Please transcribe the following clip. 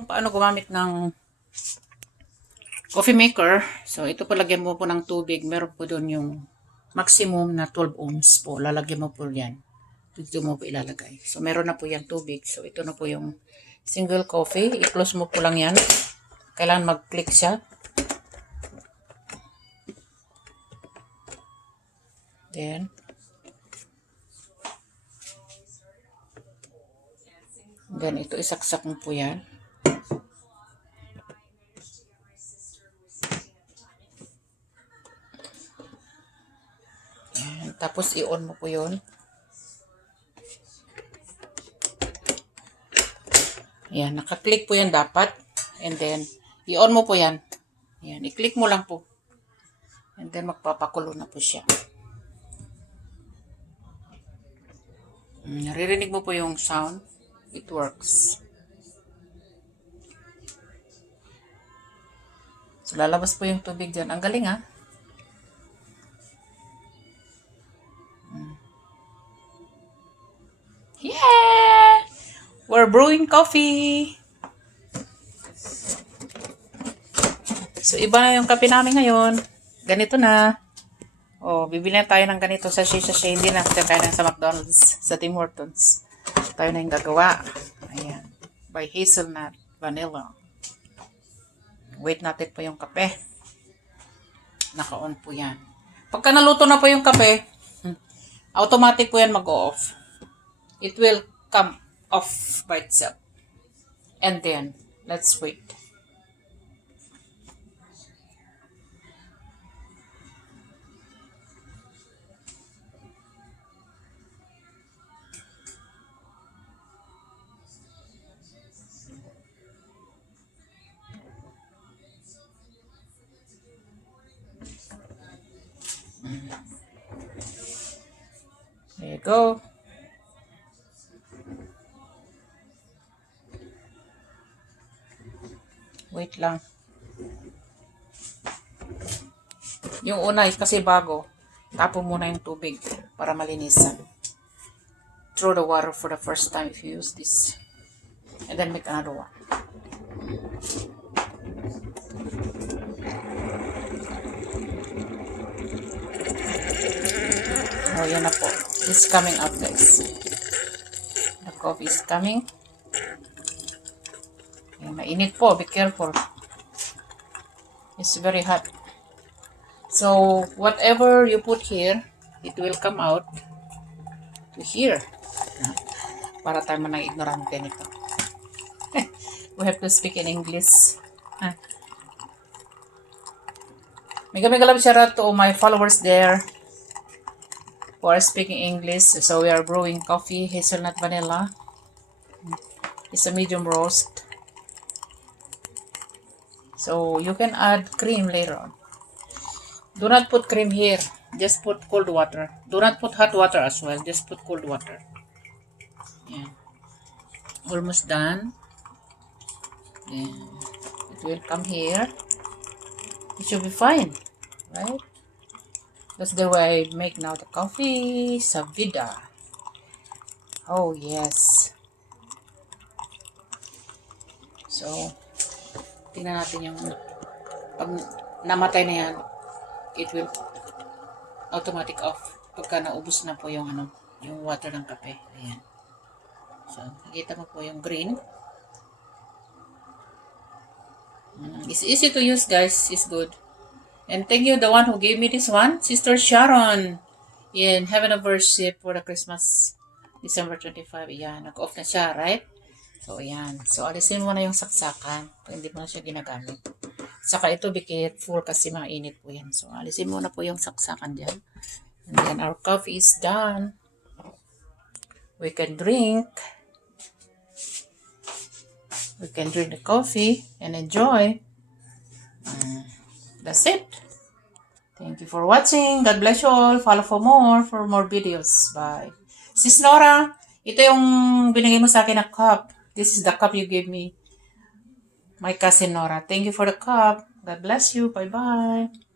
kung paano gumamit ng coffee maker. So, ito po, lagyan mo po ng tubig. Meron po doon yung maximum na 12 ohms po. Lalagyan mo po yan. Dito mo po ilalagay. So, meron na po yung tubig. So, ito na po yung single coffee. I-close mo po lang yan. Kailangan mag-click siya. Then, ito isaksak mo po yan. Yan. Tapos, i-on mo po yun. Yan, naka-click po yan dapat. And then, i-on mo po yan. Yan, i-click mo lang po. And then, magpapakulo na po siya. Naririnig mo po yung sound. It works. So, lalabas po yung tubig dyan. Ang galing, ha? Yeah! We're brewing coffee! So, iba na yung kape namin ngayon. Ganito na. Oh, bibili na tayo ng ganito sa sachet. Hindi na tayo ng sa McDonald's, sa Tim Hortons. Tayo na yung gagawa. Ayan. By hazelnut vanilla. Wait natin po yung kape. Naka-on po yan. Pagka naluto na po yung kape, automatic po yan mag-off. It will come off by itself. And then, let's wait. There you go. Wait lang. Yung una kasi bago, tapo muna yung tubig para malinisan. Throw the water for the first time if you use this. And then make another one. Oh, yan na po. It's coming out, guys. The coffee is coming. Yan, mainit po. Be careful. It's very hot. So, whatever you put here, it will come out to here. Para tayo man ang ignorante nito. We have to speak in English. Mega love shout out to all my followers there who are speaking English. So we are brewing coffee, hazelnut vanilla. It's a medium roast. So you can add cream later on. Do not put cream here. Just put cold water. Do not put hot water as well. Just put cold water. Yeah. Almost done. Then it will come here. It should be fine, right? That's the way I make now the coffee. Savida. Oh, yes. So, tingnan natin yung pag namatay na yan, it will automatic off pagka naubos na po yung yung water ng kape. Ayan. So, nakita mo po yung green. It's easy to use, guys. It's good. And thank you, the one who gave me this one, Sister Sharon, in Heaven of Worship for the Christmas, December 25. Ayan, nag-off na siya, right? So, ayan. So, alisin mo na yung saksakan kung hindi mo na siya ginagamit. Saka ito, be careful kasi mainit po yan. So, alisin mo na po yung saksakan dyan. And then, our coffee is done. We can drink. We can drink the coffee and enjoy. That's it. Thank you for watching. God bless you all. Follow for more videos. Bye. Sis Nora, ito yung binigay mo sa akin na cup. This is the cup you gave me. My cousin Nora. Thank you for the cup. God bless you. Bye-bye.